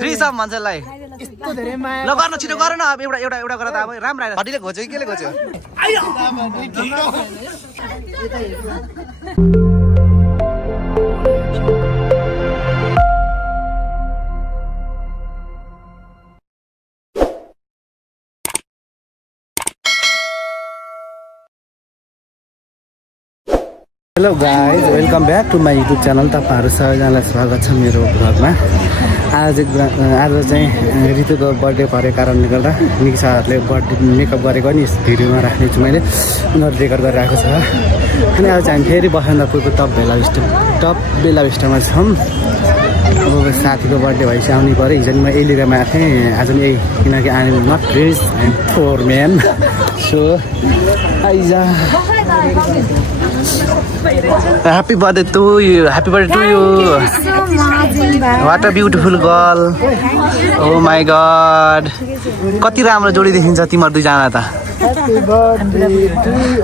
3 सब मान्छेलाई यस्तो धेरै माया ल गर्न छिटो गर न अब एउटा गरेर त अब राम्रो आयो हटिले घोच्यो केले घोच्यो hello guys welcome back to my YouTube channel तपाईँहरू सबैजनालाई स्वागत छ मेरो भ्लगमा। आज चाहिँ ऋतुको बर्थडे परेको कारणले गर्दा निकिसाहरूले बर्थडे मेकअप गरेको नि भिडियोमा राख्ने छु मैले, उनीहरू रेकर्ड गरिरहेको छ। अनि आज हामी फेरि बसन्तपुरको टप बेला विस्टामा छौँ। अब साथीको बर्थडे भएपछि आउनु पऱ्यो। हिजो म एलिरामा आएको थिएँ, आज पनि यही, किनकि I am not rich I am poor man. So आइज Happy birthday to you. Happy birthday to you. What a beautiful girl. Oh my god. कति राम्रो जोडी देखिन्छ तिमीहरू दुईजना त। Happy birthday to you.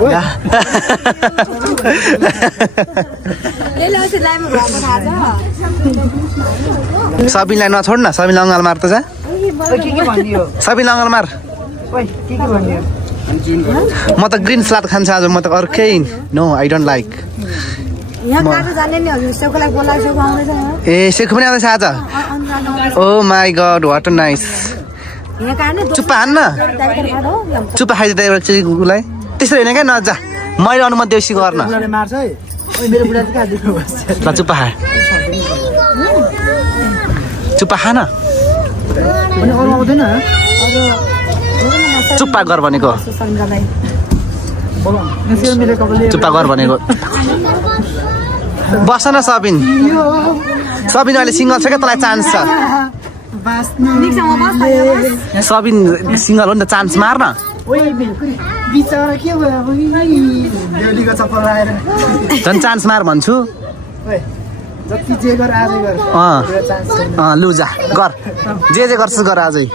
सबिनलाई नछोड न, सबिनलाई अङ्गाल मार त जा। सबिनलाई अङ्गाल मार। म त ग्रीन सलाद खान्छ आज, म त अर्कै नो आई डोन्ट लाइक। ए सेकु पनि आउँदैछ आज। Oh my god what a nice. चुप्पा हान्न, चुप्पा खाइदिँदा एउटा चाहिँ उसलाई त्यसरी होइन क्या, नजा मैले अनुमति देउसी गर्न। ल चुप्पा खा, चुप्पा खान, चुप्पा गर भनेको, चुप्पा गर भनेको। बस न सबिन, सबिन अहिले सिङ्गल छ क्या, तँलाई चान्स छ। सबिन सिङ्गल हो नि त, चान्स मार न। झन् चान्स मार भन्छु। लु जा गर, जे गर्छस् गर आजै।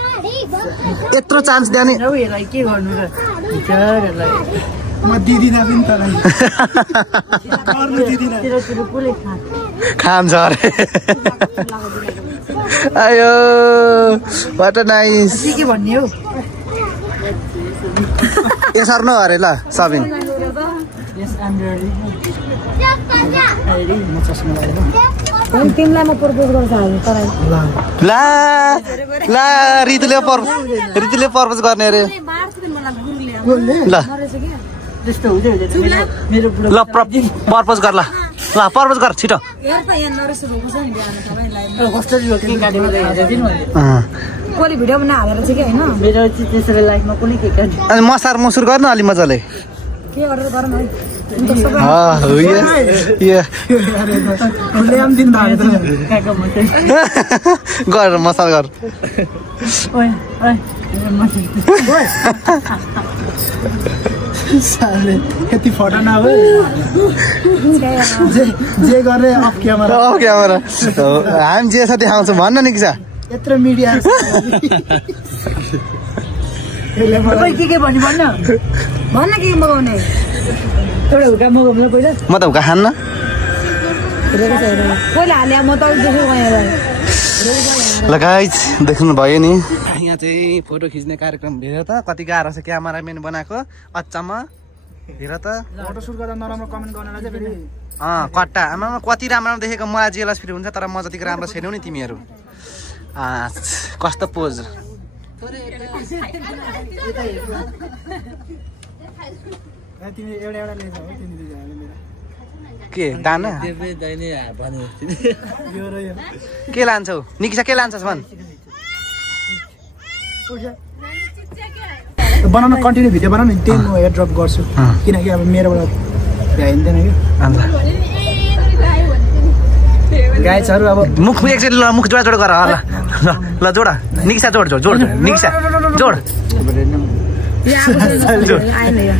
यत्रो चान्स दिने खान्छ अरे। आयो वाट नाइस। यसर न अरे ल सबिन। ला ऋतुले पर्पज गर्ने अरे। ल ल पर्पज गर, ल पर्पज गर छिटो। अनि मसार मसुर गर्न अलि मजाले गर, मसाल गर। यति फोटो नभए जे गर्ने अफ क्यामेरा हामी जे छ देखाउँछौँ भन्न नि कि छ यत्रो मिडिया। म त हुक्का खान्न। ल गाइज देख्नु भयो नि, यहाँ चाहिँ फोटो खिच्ने कार्यक्रम। हेर त कति गाह्रो छ क्यामेराम्यान बनाएको, अचम्म। हेर त फोटो सुट गर्दा नराम्रो कमेन्ट गर्नलाई चाहिँ फेरि कट्टा आमा कति राम्रो देखेको, मलाई जेलस फिल हुन्छ। तर म जतिको राम्रो छैनौ नि तिमीहरू। कस्तो पोज। के दाना के लान्छौ निकिसा, के लान्छस् भन्। बनाउन कन्टिन्यू भिडियो बनाउनु नि, त्यही म एयर ड्रप गर्छु, किनकि अब मेरोबाट भ्याइँदैन कि गाइजहरू। अब मुख एकचोटि ल, मुख जोड गर। ल जोड निकिसा, जोड निकिसा, जोड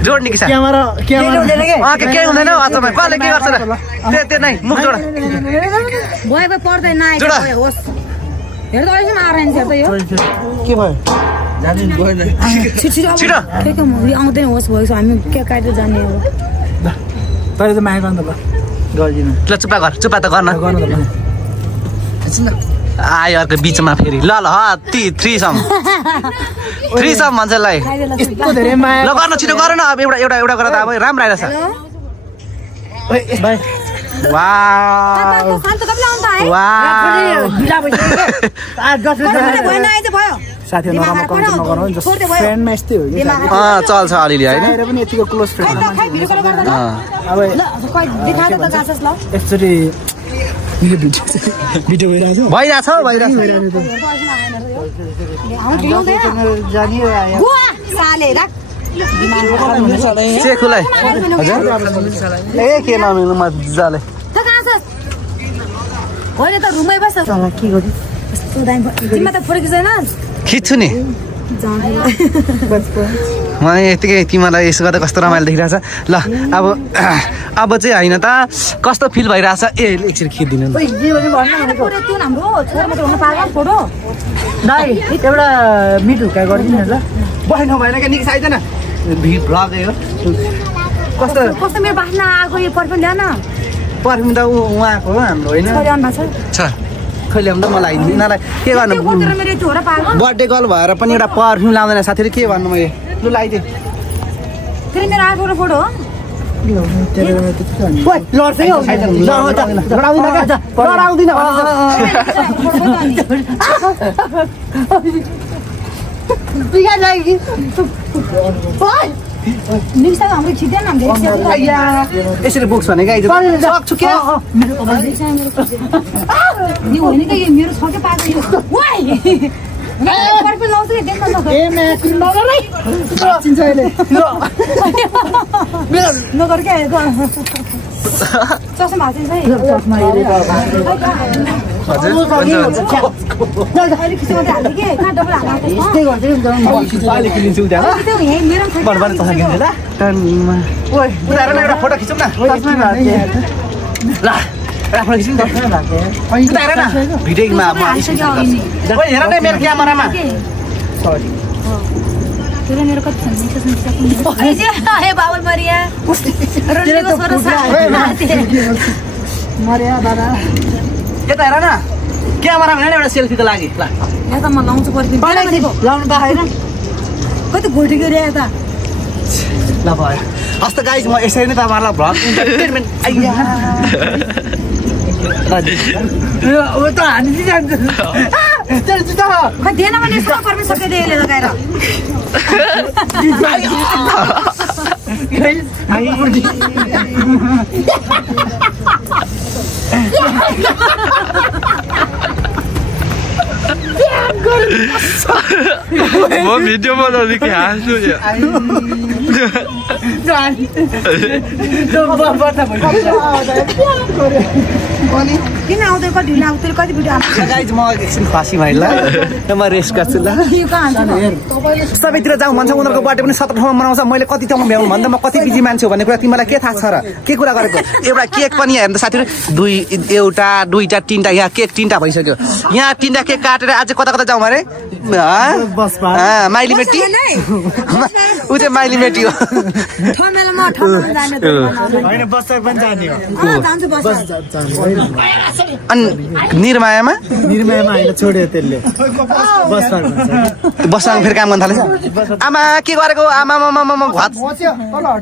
जोड निकिसा। क्यामेरा के हुँदैन अचम्म, कसले के गर्छ र त्यो नै मुख जोड। के भयो छिटो आउँदैन होस् भयो हामी के काटेर जाने हो। तैले त माया गर्नु त ल गर्दिन। ल चुप्पा त गर्न। आयो अर्को बिचमा फेरि ल ल हत्ती थ्रीसम भन्छ यसलाई यस्तो धेरै माया ल गर्न छिटो गर न अब एउटा एउटा एउटा गरेर त अब राम्रो आइरहेछ बाई वाउ साथीहरु नराम्रो कमेन्ट नगर्नु जस्ट फ्रेन्डमा यस्तै हो कि चल्छ अलिअलि हैन बाहिर पनि यतिको क्लोज फ्रेन्ड अब एकचोटि भिडियो भइरहेछ सेखुलाई हजुर ए के नमिल्नु मजाले होइन त रुममै बस्छ के गर्नु यस्तो दामी तिमीमा त फोटो खिच्दैनस् खिच्छु नि म यतिकै तिमीलाई यसो गर्दा कस्तो रमाइलो देखिरहेछ ल अब चाहिँ होइन त कस्तो फिल भइरहेछ ए एकछिन खिचिदिनु दाइ एउटा मिट हुर्का गरिदिनु ल बस्नु भएन क्या निकै आइदैन भ्लगै हो कस्तो कस्तो मेरो बाख्ना आएको यो पर्फ्युम ल्याउन पर्फ्युम त उहाँको हो हाम्रो होइन खै ल्याउँदा मलाई यिनीहरूलाई के गर्नु बर्थडे गर्ल भएर पनि एउटा पर्फ्युम लाउँदैन साथीहरू के भन्नु मैले लु लगाइदिएँ फेरि मेरो आएको फोटो हो यसरी बोक्स भने गाई सक्छु क्या मेरो छोटो पाएको नगर क्या चस्मा फोटो खिचौँ न भिडियोमा हेर न मेरो क्यामेरामा मेरो कति बाबुल मरिया यता हेर न क्यामेरामा हेर एउटा सेल्फीको लागि ल त म लाउँछु लाउनु पाएन कति घोटी गरे यता ल भयो हस् त गाइज म यसरी नै तपाईँहरूलाई भ्लग इन्टरटेनमेन्ट दिएन भने पर्ने सकिँदै यसले लगाएर म भिडियो बनाउने कि हाँस्नु किन आउँदै कति ढिलो आउँदै कति भिडियो गाइज म एकछिन खसी भाइ ल म रेस्ट गर्छु ल सबैतिर जाउँ भन्छ उनीहरूको बर्थडे पनि 17 ठाउँमा मनाउँछ मैले कति ठाउँमा भ्याउनु भन्दा म कति बिजी मान्छे हो भन्ने कुरा तिमीलाई के थाहा छ र के कुरा गरेको एउटा केक पनि हेर्नु साथीहरू एउटा दुईटा तीनटा यहाँ केक तीनटा भइसक्यो यहाँ तीनटा केक काटेर आज कता कता जाउँ अरे माइली मेटी ऊ चाहिँ माइली मेटी हो अनि निर्मायामा होइन छोड्यो त्यसले बसमा फेरि काम गर्न थालेछ आमा के गरेको आमा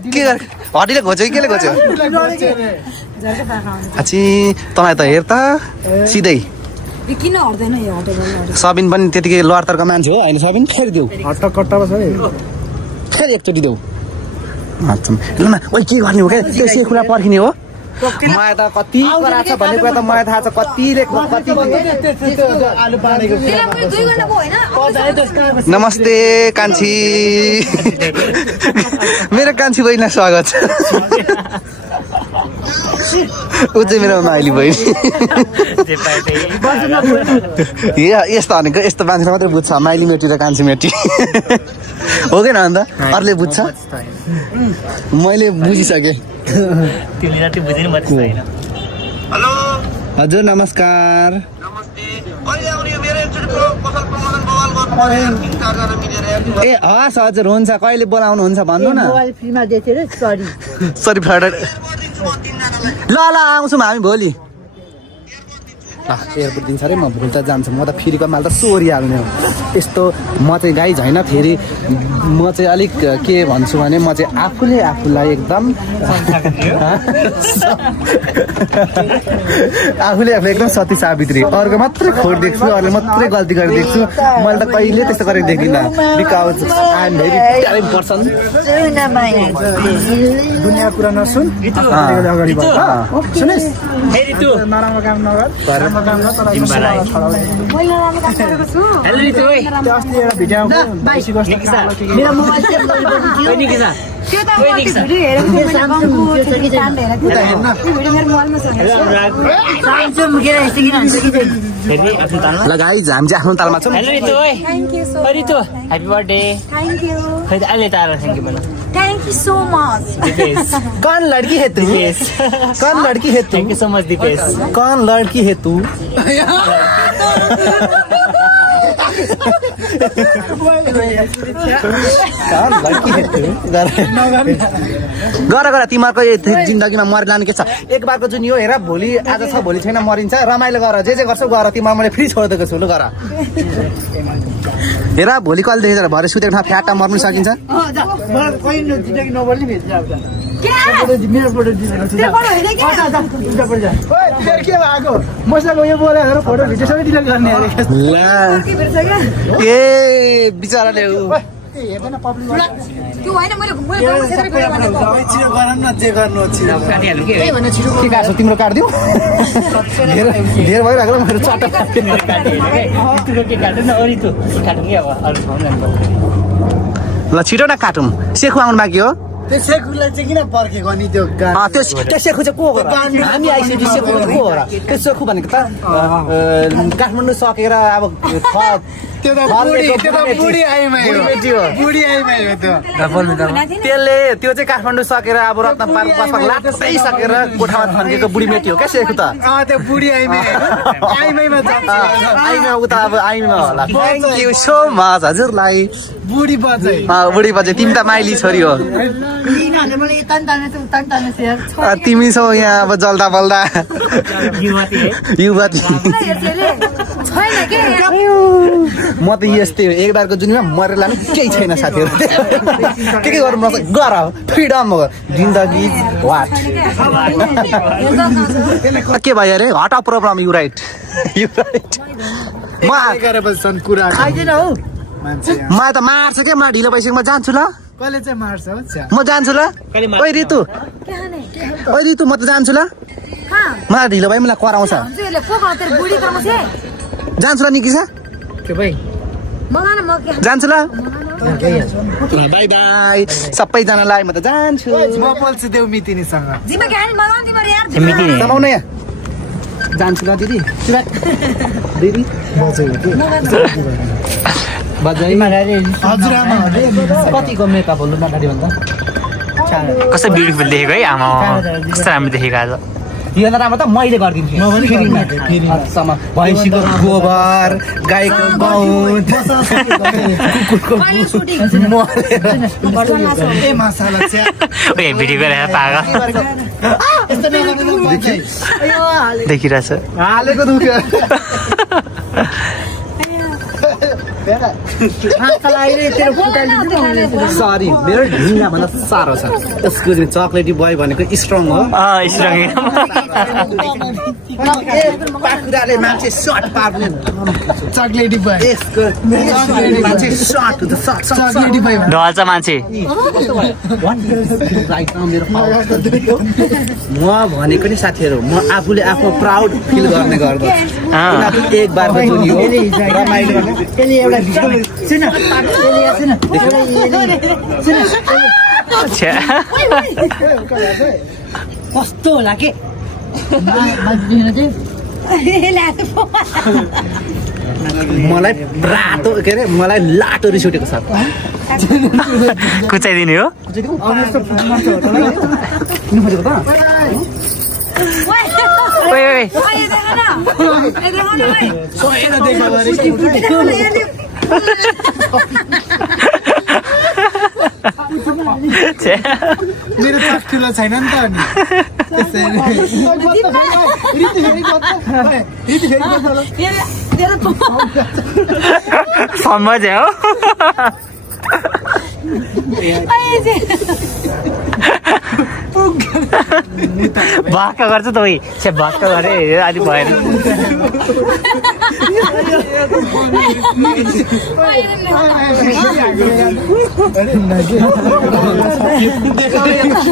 के गरे हड्डीले घोच्यो कि केले घोच्यो अची तपाईँ त हेर त सिधै किन हट्दैन यो सबिन पनि त्यतिकै लडतरको मान्छे हो होइन सबिन फेरि देऊ फेरि एकचोटि देऊ ल न ओइ के गर्ने हो क्या त्यसै कुरा पर्खिने हो मलाई त कति कुरा छ भन्ने कुरा त मलाई थाहा छ कतिले नमस्ते कान्छी मेरो कान्छी बहिनीलाई स्वागत छ ऊ चाहिँ मेरो माइली बहिनी यस्तो भनेको यस्तो मान्छेले मात्रै बुझ्छ माइली मेटी र कान्छी मेटी हो कि न अन्त अरूले बुझ्छ मैले बुझिसकेँ हेलो हजुर नमस्कार ए हस् हजुर हुन्छ कहिले बोलाउनुहुन्छ भन्नु न सरी फ्राइडे ल आउँछौँ हामी भोलि एयरपोर्ट दिन्छ अरे म भुल्छ जान्छु म त फेरिको माल त चोरिहाल्ने हो यस्तो म चाहिँ गाइज होइन फेरि म चाहिँ अलिक के भन्छु भने म चाहिँ आफूले आफूलाई एकदम आफूले एकदम सती सावित्री अर्को मात्रै खोट देख्छु अरूले मात्रै गल्ती गरेर देख्छु मैले त कहिले त्यस्तो गरेर देख्दिनँ because I am very talent person दुनियाँ कुरा नसुन अगाडि सुनेस् नराम्रो काम नगर राम्रो काम गर तर अस्ति एउटा भिडियो ल गाइज हामी चाहिँ आफ्नो तालमा छौँ Thank you so much. कौन लड़की है तू कौन लड़की है तू thank you so much Dipesh कौन लड़की है तू गर गर तिमीहरूको जिन्दगीमा मरिलाने के छ एक बारको जुन यो हेर भोलि आज छ भोलि छैन मरिन्छ रमाइलो गर जे गर्छौ गर तिमीलाई मैले फ्री छोडिदिएको छु लु गर हेर भोलि कहिले देखेर भरे सुतेको ठाउँ फ्याटमा मर्नु सकिन्छ ए बिचराले तिम्रो काट्दिउ धेर भइरहेको मेरो चट्टा ल छिटो न काटौँ सेखु आउनु बाँकी हो त्यो सेखुलाई चाहिँ किन पर्खेको अनि त्यो त्यो सेखु चाहिँ को हो हामी आइसकेपछि सेखु को हो र त्यो सेखु भनेको त काठमाडौँ सकेर अब त्यसले त्यो चाहिँ काठमाडौँ सकेर अब रत्न पार्क लाटै सकेर कोठामा थन्केको बुढी मेटी हो क्या सेखु त त्यो बुढी आइमा उता अब आइमा होला थ्याङ्क यू सो मच हजुरलाई बुढी बजे तिमी त माइली छोरी हो तिमी छौ यहाँ अब जल्दा बल्दा युवती म त यस्तै हो एक बारको जुनमा मरेर लानु केही छैन साथीहरू के गर्नु पर्छ गर फ्रिडम हो जिन्दगी वाट के भयो अरे हट अ प्रब्लम यु राइट म त मार्छ क्या म ढिलो भइसक्यो म जान्छु ल कहिले चाहिँ मार्छ म जान्छु ल ओइ रितु म त जान्छु ल मलाई ढिलो भयो मलाई कराउँछ जान्छु ल निकिसा जान्छु ल बाई बाई सबैजनालाई म त जान्छु म पल्छु देऊ मितिनीसँग चलाउन यहाँ जान्छु ल दिदी दिदी कतिको मेकअप हो लुगा गाडी भन्दा कस्तो ब्युटिफुल देखेको है आमा कस्तो राम्रो देखेको आज यो राम्रो त मैले गरिदिन्छु भैँसीको गोबर गाईको गहुँत भिडियो गरेर पागल देखिरहेछ हालेको दुख्यो सरी मेरो ढिङ्गा भन्दा साह्रो छ यसको चक्लेटी बोय भनेको स्ट्रङ हो पाखुराले मान्छे सर्ट पार्ने चक्लेटी बोय मान्छे सर्ट चक्लेटी बोय ढल्छ मान्छे म भनेको नि साथीहरू म आफूले आफ्नो प्राउड फिल गर्ने गर्दछु एक बारको जुन यो रमाइलो कस्तो होला के मलाई रातो के अरे मलाई लाटो रिस उठेको छ कुचाइदिने हो मेरो ठुलो छैन नि त समझ हो भाका गर्छ त उही भाका गरे अलि भएन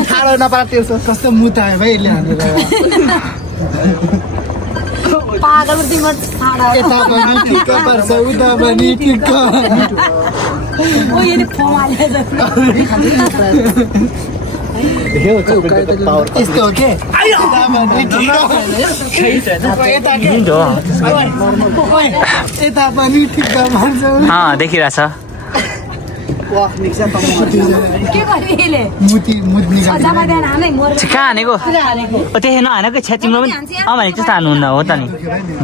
ठाडो नपाएर तेर्छ कस्तो मुता आयो भाइ यसले हानेर पागल तिम्रो छाडा यता पनि ठिक्क पर्छ उता पनि ठिक्क ओ यदि फमाले यस्तो हो के यता पनि ठिक्क पर्छ देखिरहेछ के गरिले मुती निकाल्छ जमादैन हानै मोर कहाँ हानेको त्यही नहानेको छ्या तिम्रो पनि भने त्यस्तो हान्नुहुन्न हो त नि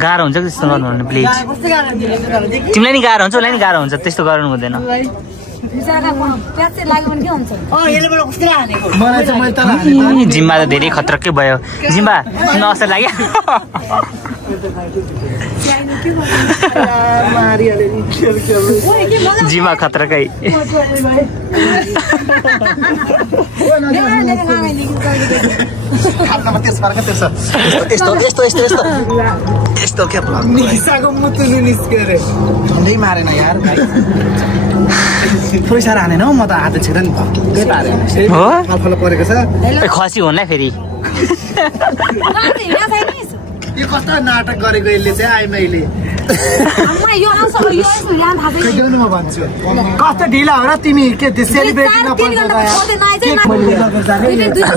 गाह्रो हुन्छ त्यस्तो गर्नुहुन्न प्लिज तिमीलाई नि गाह्रो हुन्छ उसलाई नि गाह्रो हुन्छ त्यस्तो गर्नु हुँदैन जिम्बा त धेरै खतरकै भयो जिम्बा तिमीलाई असर लाग्यो जिम्बा खतरकै मारेन यार थोरै साह्रो हानेन हौ म त हात छिर्दा नि भक्कै पारेँ फलफल परेको छ खसी होला फेरि यो कस्तो नाटक गरेको यसले चाहिँ आइ मैले कस्तो ढिला हो र तिमी के सेलिब्रेटी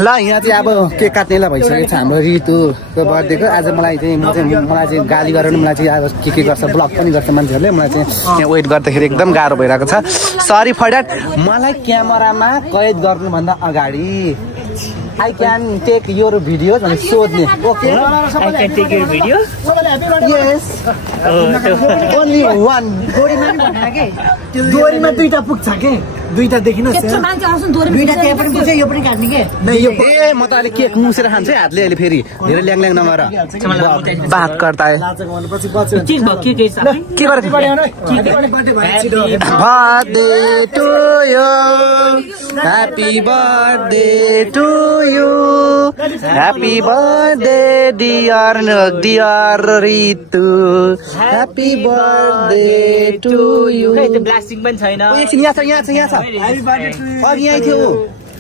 ल यहाँ चाहिँ अब केक काट्नेलाई भइसकेको छ हाम्रो ऋतुको बर्थडेको आज मलाई चाहिँ गाली गरेर मलाई चाहिँ अब के गर्छ ब्लग पनि गर्छ मान्छेहरूले मलाई चाहिँ यहाँ वेट गर्दाखेरि एकदम गाह्रो भइरहेको छ सरी फर द्याट मलाई क्यामेरामा कैद गर्नुभन्दा अगाडि I can take your videos and सोध्ने okay I can take your videos yes only one दोरीमा दुईटा पुग्छ के दुईटा देखिन दुईटा त्यहाँ पनि पुग्छ यो पनि काट्ने के ए म त अहिले केक मुसेर खान्छु हातले अहिले फेरि धेरै ल्याङ ल्याङ नगर बात गर्दा के गर्दै birthday to you happy birthday to you happy birthday dear Ritu happy birthday to you blasting पनि छैन एकछिन यहाँ छ अघि यहीँ थियो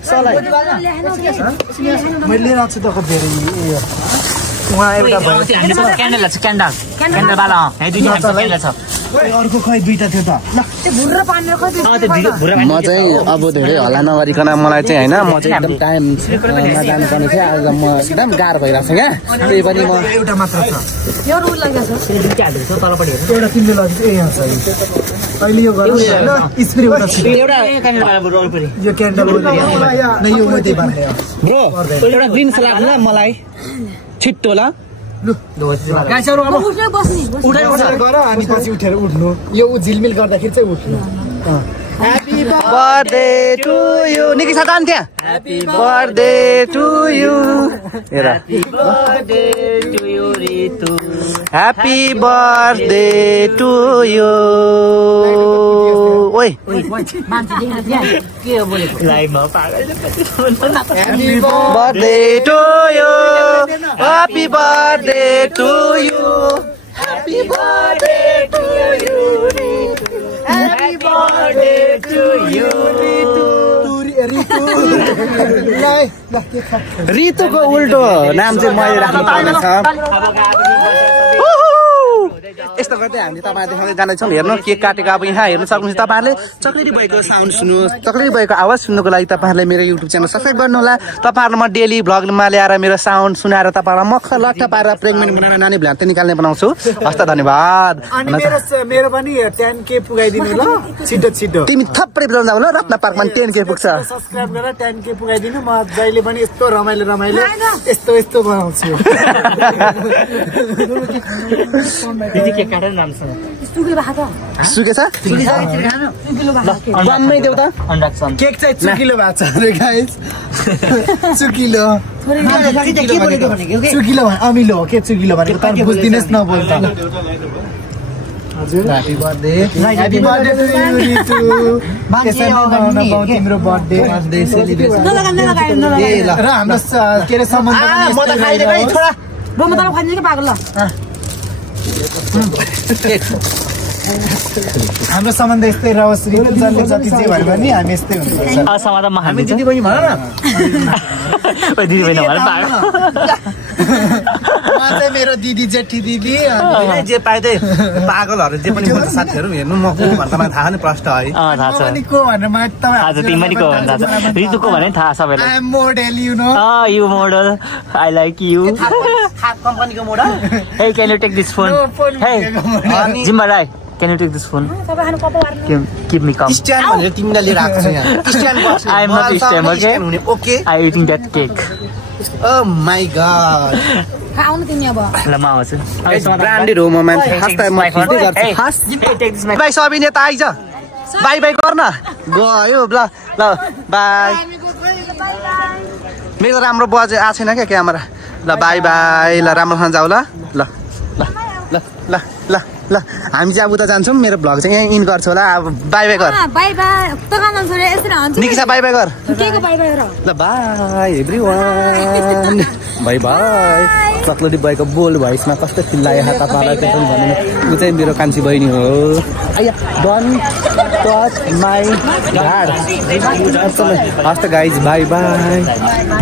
सलाई मैले राख्छु त धेरै उहाँ एउटा क्यान्डल छ क्यान्डल बाला क्यान्डल छ अर्को खै दुईटा थियो त म चाहिँ अब धेरै हल्ला नगरिकन मलाई चाहिँ होइन म चाहिँ एकदम टाइम जानुपर्ने थियो आज म एकदम गाह्रो भइरहेको छ क्या त्यही पनि म एउटा मात्र छ एउटा तिमीले लगेको ए यहाँ छ अहिले यो गर्नु हैन स्प्रे एउटा क्यान्डल बाला रोल पनि यो क्यान्डल नै यो मात्रै बनायो ब्रो एउटा ड्रिङ्क्स लाग्नु मलाई छिट्टो ल गाइसहरु अब उठेर गर अनि पछि उठेर उठ्नु यो झिलमिल गर्दाखेरि चाहिँ उठ्नु ह्यापी बर्थडे टु यु निकै छ कान त्यहाँ happy birthday to you happy birthday to you Ritu happy birthday to you ओइ लाइभमा पागल happy birthday to you happy birthday to you happy birthday to you Happy birthday to you, रितुको उल्टो नाम चाहिँ मैले राख्नु पर्ने छ यस्तो गर्दै हामीले तपाईँहरू देखाउँदै जानेछौँ हेर्नु केक काटेको अब यहाँ हेर्नु सक्नुहुन्छ तपाईँहरूले चक्लेटी भएको साउन्ड सुन्नुहोस् चक्लेटी भएको आवाज सुन्नुको लागि तपाईँहरूले मेरो युट्युब च्यानल सब्सक्राइब गर्नु होला तपाईँहरूलाई म डेली भ्लगमा ल्याएर मेरो साउन्ड सुनाएर तपाईँहरूलाई मख लट्ठ पारेर प्रेग्नेन्ट बनाएर नानी भ्लान्ते निकाल्ने बनाउँछु हस्त धन्यवाद मेरो पनि 10K पुगाइदिनु ल छिटो तिमी थप्रै बजाउन जाऊ ल रत्न पार्कमा 10K पुग्छ सब्स्क्राइब गरेर 10K पुगाइदिनु म जहिले पनि यस्तो रमाइलो यस्तो बनाउँछु दिदी के काटेर नाम सुकिलो भात सुकेछ सुकिलो भात जम्मै देऊ त अनुराग सन केक चाहिँ चुकिलो भएको छ अरे गाइस चुकिलो चुकिलो भने अमिलो हो के चुकिलो भनेको तर बुझ्दिनस् न बोल्दा हजुर happy birthday to you Ritu त्यसरी मनाउन पाऊ तिम्रो बर्थडे सेलिब्रेसन र हाम्रो के रे सम्बन्ध म त खाइदे भाइ छोरा म त खाइदिनु के पागल ल हाम्रो सम्बन्ध यस्तै रहोस् रितु जसले जति जे भए पनि हामी यस्तै हुन्छ समाधानमा हामी दिदी बहिनी भन न दिदी बहिनी भएर पायो म चाहिँ मेरो दिदी जेठी दिदी जे पाइदै पागलहरु जे पनि भन्छ साथीहरु हेर्नु म को भन्दा मलाई थाहा नै प्रश्न है थाहा छ पनि को भनेर म एकदमै थाहा छ तिमीले को भन्दा छ रितुको भने थाहा सबैलाई I am model you know you model I like you कम्पनीको model hey can you take this phone hey जिम्मा Rai can you take this phone keep me come stand भनेर तिमीलाई लिएर आएको छु यहाँ स्ट्यान्ड बस I am not stand okay I eating that cake oh my god खाउनु तिमी अब ल म आउँछु ब्रान्डेड हो म मान्छे खास त म खिच्दै गर्छु खास बाइ अभिनेता आइज बाइ बाइ गर्न गयो ल ल बाइ मेरो राम्रो बजे आएको छैन क्या क्यामेरा ल बाइ बाइ ल राम्रोसँग जाऊ ल ल ल ल ल ल हामी चाहिँ अब उता जान्छौँ मेरो भ्लग चाहिँ यहीँ इन गर्छु होला अब बाइ बाइ गर बाइ बाइ त कामन छोरे यसरी हुन्छ निकिसा बाइ बाइ गर के को बाइ बाइ र ल बाइ एभ्रीवन बाइ बाइ चक्लेटी बाइको बोल्ड भोइसमा कस्तो फिल लाग्यो हात पाला त्यो पनि भन्नु ऊ चाहिँ मेरो कान्छी बहिनी हो आया डोन्ट टच माई घाड हस् त गाइज बाइ बाइ